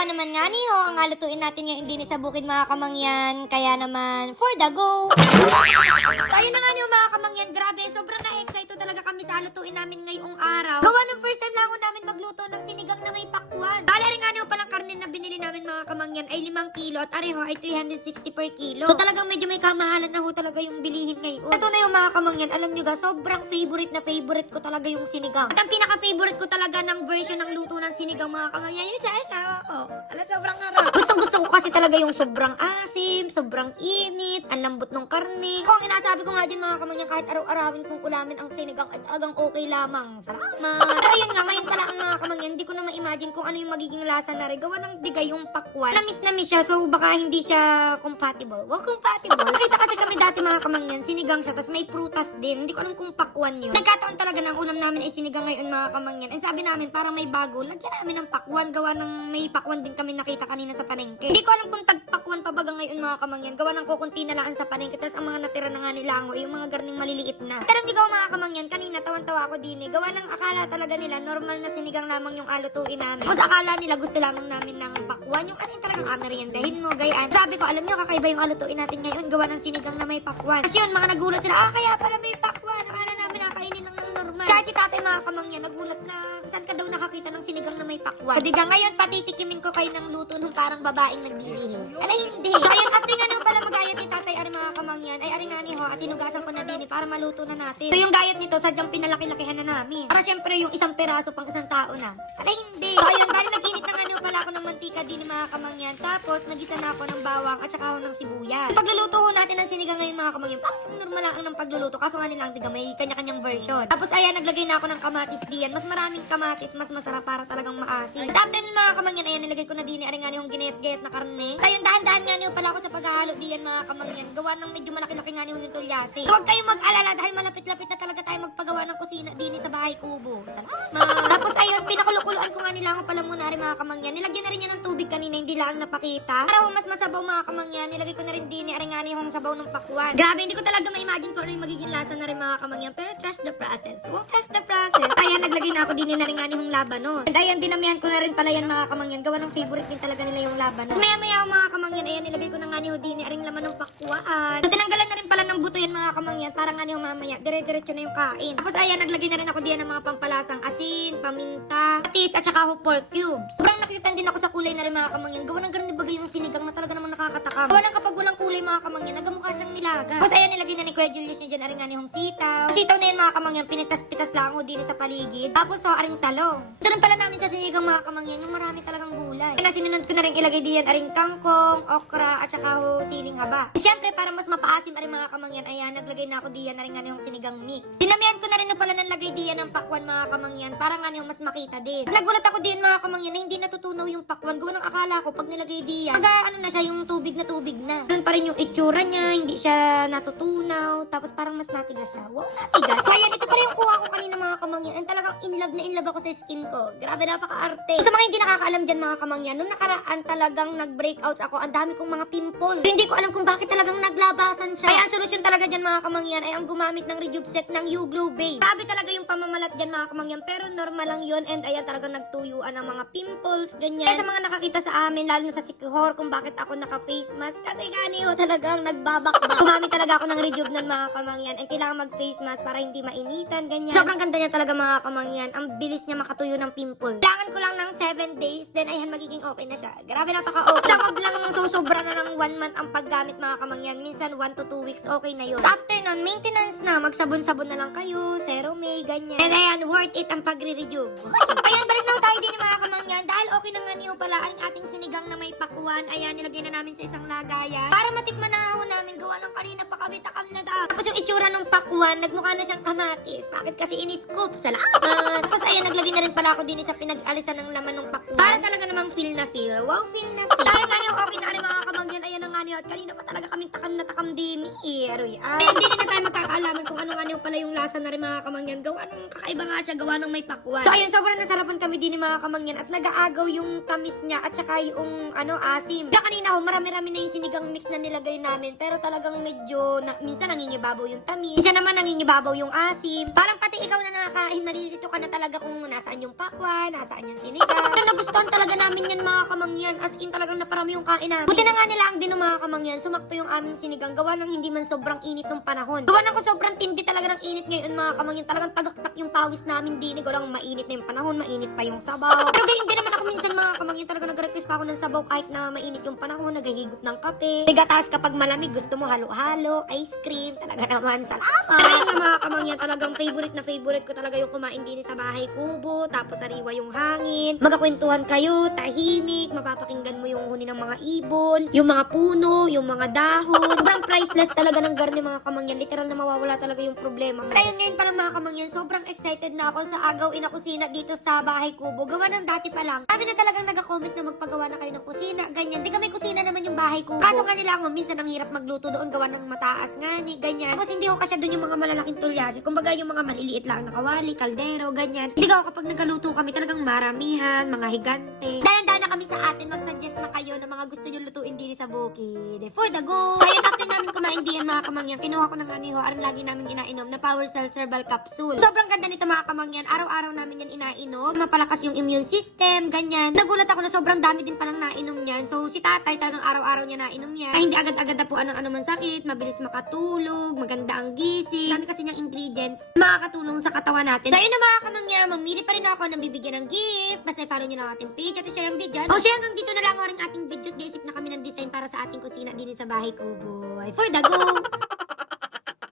gawa naman nga niyo, ang halutuin natin ngayon din sa bukid mga kamangyan, kaya naman for the go. Ayun na nga niyo mga kamangyan, grabe, sobrang na-excite talaga kami sa halutuin namin ngayong araw. Gawa ng first time lang namin magluto ng sinigang na may pakwan. Dahil rin nga niyo palang karne na binili namin mga kamangyan ay 5 kilo at areho ay 360 per kilo. So talagang medyo may kamahalan na ho talaga yung bilihin ngayon. Ito na yung mga kamangyan, alam nyo ga, sobrang favorite na favorite ko talaga yung sinigang. At ang pinaka-favorite ko talaga ng version ng luto ng sinigang mga kamangyan, yung sa asawa ko. Alam, sobrang harap. Gusto ko kasi talaga yung sobrang asim, sobrang init, ang lambot ng karne. Kung inasabi ko nga din mga kamangyan, kahit araw-arawin kong ulamin ang sinigang at agang okay lamang. Salamat. Pero ayun nga, ngayon pala ang mga kamangyan, hindi ko na ma-imagine kung ano yung magiging lasa na rin. Gawa ng digay yung pakwan. Na miss siya, so baka hindi siya compatible. Well, compatible. Nakita kasi kami dati mga kamangyan, sinigang siya, tapos may prutas din. Hindi ko alam kung pakwan yun. Nagkataon talaga ng ulam namin ay sinigang ngayon mga kamangyan. And sabi namin, parang may bago, lagyan namin ng pakwan. Gawa ng may pakwan din kami nakita kanina sa palengke. Hindi ko alam kung tagpakwan pa baga ngayon mga kamangyan. Gawa ng kukunti na lang sa palengke. Tapos ang mga natira na nga nila ay yung mga garning maliliit na. Pero hindi gawa mga kamangyan, kanina tawan-tawa ako din eh. Gawa ng akala talaga nila, normal na sinigang lamang yung alutuin namin. Mas akala nila gusto lamang namin ng pakwan. Yung kasi talagang meriendahin mo, gayaan. Sabi ko, alam nyo, kakaiba yung alutuin natin ngayon. Gawa ng sinigang na may pakwan. Kasi yun, mga nagulat sila, kaya pala may pakwan. Akala namin nakainin lang ng normal. Kahit si tatay mga kamangyan, nagulat na saan ka daw nakakita ng sinigang na may pakwan. So, diga, ngayon, patitikimin ko kayo ng luto nung parang babaeng nagdilihin. Ala, hindi. So, ayun, after nga nung pala magayat ni tatay, ari mga kamangyan, ay ari nga ni ho, at tinugasan ko na din para maluto na natin. So, yung gayat nito, sadyang pinalaki-lakihan na namin. Para syempre, yung isang peraso pang isang tao na. Ala, hindi. So, ayun, bali nag-init na nga niyo pala ako ng mantika din mga kamangyan. Tapos, nagisa na ako ng bawang at saka ako ng sibuyas. Yung pagluluto ho natin ng sinigang ngayon mga kamangyan, parang normal lang ng pagluluto. Kaso nga nilang, diga, may kanya-kanyang version. Tapos, ayan, naglagay na ako ng kamatis diyan. Mas maraming kamatis, mas masarap para talagang maasim. Sa after nun mga kamangyan, ayan, nilagay ko na din ari nga yung ginayat-gayat na karne. Ayun, dahan-dahan nga niyo pala ako sa paghahalo diyan mga kamangyan. Gawa ng medyo malaki-laki nga yung tulyase. So, huwag kayong mag-alala dahil malapit-lapit na talaga tayo magpagawa ng kusina din sa bahay kubo. Salamat. Tapos, ayun, pinakulukuloan ko nga nila ako pala muna rin mga kamangyan. Nilagyan na rin niya ng tubig kanina, hindi lang napakita. Para mas masabaw mga kamangyan, nilagay ko na rin din ari nga yung sabaw ng pakwan. Grabe, hindi ko talaga ma-imagine kung ano yung magiging lasa na rin mga kamangyan. Pero trust the process. Well, trust the process. Ayan, naglagay na ako din na rin nga yung labanos. And ayan, dinamihan ko na rin pala yan mga kamangyan. Gawa ng favorite din talaga nila yung labanos. Tapos maya-maya mga kamangyan, ayan, nilagay ko na nga yung din aring laman ng pakwan. So, tinanggalan na rin pala ng buto yan mga kamangyan. Para nga yung mamaya, dire-diretso na yung kain. Tapos ayan, naglagay na rin ako diyan ng mga pampalasang asin, paminta, patis, at saka pork cubes. Sobrang nakikitan din ako sa kulay na rin mga kamangyan. Gawa ng ganun bagay yung sinigang na talaga namang nakakatakam. Gawa ng kapag walang kulay mga kamangyan, nagamukha siyang nilaga. Tapos ayan, nilagay na ni Kuya Julius nyo dyan aring nga yung sitaw. Sitaw na yan mga kamangyan, pinitas-pitas lang ako din sa paligid. Tapos aring talong. Gusto rin pala namin sa sinigang mga kamangyan, yung marami talagang gulay. Kaya sinunod ko na rin ilagay diyan aring kangkong, okra, at saka siling haba. At syempre, para mas mapaasim aring mga kamangyan, ayan, naglagay na ako diyan aring nga yung sinigang mix. Sinamihan ko na rin na pala ng lagay diyan ng pakwan mga kamangyan, para nga yung mas makita din. Nagulat ako diyan mga kamangyan na hindi natutunaw yung pakwan. Gawa ng akala ko pag nilagay diyan, ano na siya, yung tubig na. Doon pa rin yung itsura niya, hindi siya natutunaw, tapos parang mas natigas siya. Wow, natigas. So ayan, ito pa rin yung kuha ko kanina mga kamangyan. And talagang in love ako sa skin ko. Grabe, napaka-arte. So, sa mga hindi nakakaalam dyan mga kamangyan, nung nakaraan talagang nag-breakouts ako, ang dami kong mga pimples. Hindi ko alam kung bakit talagang naglabasan siya. Kaya ang solusyon talaga dyan mga kamangyan ay ang gumamit ng Rejuveset ng U-Glow Base. Grabe talaga yung pamamalat dyan mga kamangyan, pero normal lang yun. And ayan, talagang nagtuyuan ng mga pimples, ganyan. Kaya sa mga nakakita sa amin, lalo na sa Sikihor, kung bakit ako naka-face mask, kasi ganiyo talagang nagbabakbak. Gumamit talaga ako ng Rejuve nun mga kamangyan, and kailangan mag-face mask para hindi mainitan, ganyan. Sobrang ganda niya talaga mga kamangyan. Ang bilis niya makatuyo ng pimples. Kailangan ko lang ng 7 days, then ayan, magiging okay na siya. Grabe, napaka-okay. Sa wag lang susobra na ng 1 month ang paggamit mga kamangyan. Minsan 1 to 2 weeks, okay na yun. So, after nun, maintenance na. Magsabon-sabon na lang kayo, Ceromay, ganyan. And ayan, worth it ang pagre-rejuve. Ayan, balik na tayo din mga kamangyan. Dahil okay na nga niyo pala ang ating sinigang na may pakwan. Ayan, nilagay na namin sa isang lagayan. Para matikman na ako namin, gawa ng kanina pa kami takam na daw. Tapos yung itsura ng pakwan, nagmukha na siyang kamatis. Bakit kasi in-scoop? Salamat! Tapos ayan, naglagay na rin pala ako din sa pinag-alisan ng laman ng pakwan. Para talaga namang feel na feel. Wow, feel na feel. Dahil nga yung okay na rin mga kamangyan, ayan na nga nga niyo at kanina pa talaga kaming takam na takam din Aroy. Hindi na tayo magkakaalaman kung ano nga niyo pala yung lasa na rin mga kamangyan. Gawa ng kakaiba nga siya, gawa ng may pakwan. So ayun, sobrang nasarapan kami din ni mga kamangyan at nag-aagaw yung tamis niya at saka yung asim. Kaya kanina ho, marami-rami na yung sinigang mix na nilagay namin pero talagang medyo, minsan nangingibabaw yung tamis, minsan naman nangingibabaw yung asim. Parang pati ikaw na nakakain, malilito ka na talaga kung nasaan yung pakwan, nasaan yung sinigang. Pero nagustuhan talaga namin yan mga kamangyan, as in talagang naparami yung kain namin. Buti na nga nila ang din ng mga kamangyan, sumakto yung aming sinigang, gawa ng hindi man sobrang init ng panahon. Gawa ng sobrang tindi talaga ng init ngayon mga kamangyan, talagang tagaktak yung pawis namin din. Gawa ng mainit na yung panahon, mainit pa yung sabaw. Pero gayon din naman ako minsan mga kamangyan, talaga nag-request pa ako ng sabaw kahit na mainit yung panahon, naghihigop ng kape. Tigatas kapag malamig, gusto mo halo-halo, ice cream, talaga naman, salamat. Ayun na mga kamangyan, talagang favorite na favorite ko talaga yung kumain din sa bahay kubo, tapos sariwa yung hangin, magkakwentuhan kayo, tahimik, mapapakinggan mo yung huni ng mga ibon, yung mga puno, yung mga dahon. Sobrang priceless talaga ng garden mga kamangyan, literal na mawawala talaga yung problema mo. Ayun ngayon pala mga kamangyan, sobrang excited na ako sa agaw ina kusina dito sa bahay kubo. Gawa ng dati pa lang, kami na talagang nag-comment na magpagawa na kayo ng kusina, ganyan. Di may kusina naman yung bahay kubo. Kaso nga nila ako, minsan ang hirap magluto doon, gawa ng mataas nga ni, ganyan. Tapos hindi ko kasi doon yung mga malalaking tulyasin. Kumbaga yung mga maliliit lang na kawali, kaldero, ganyan. Hindi ko kapag nagaluto kami talagang maramihan, mga higante. Dahan-dahan na kami sa atin, mag-suggest na kayo ng mga gusto nyo lutuin din sa bukid. For the go! So ayun, after namin kumain diyan mga kamangyan, kinuha ko ng aniho, arang lagi namin inainom na Power Cell Herbal Capsule. Sobrang ganda nito mga kamangyan, araw-araw namin yan inainom, mapalakas yung immune system, ganyan. Nagulat ako na sobrang dami din palang nainom niyan. So si tatay talagang araw-araw niya nainom yan. Ay hindi agad-agad na po ang anuman sakit, mabilis makatulog, maganda ang gising. Dami kasi niyang ingredients makakatulong sa katawan natin. So ayun na mga kamangyan, mamili pa rin ako ng bibigyan ng gift. Basta follow niyo lang ating page at share ang video. O siya, hanggang dito na lang ang ating video. Naisip na kami ng design para sa ating kusina din sa bahay kubo. For the go!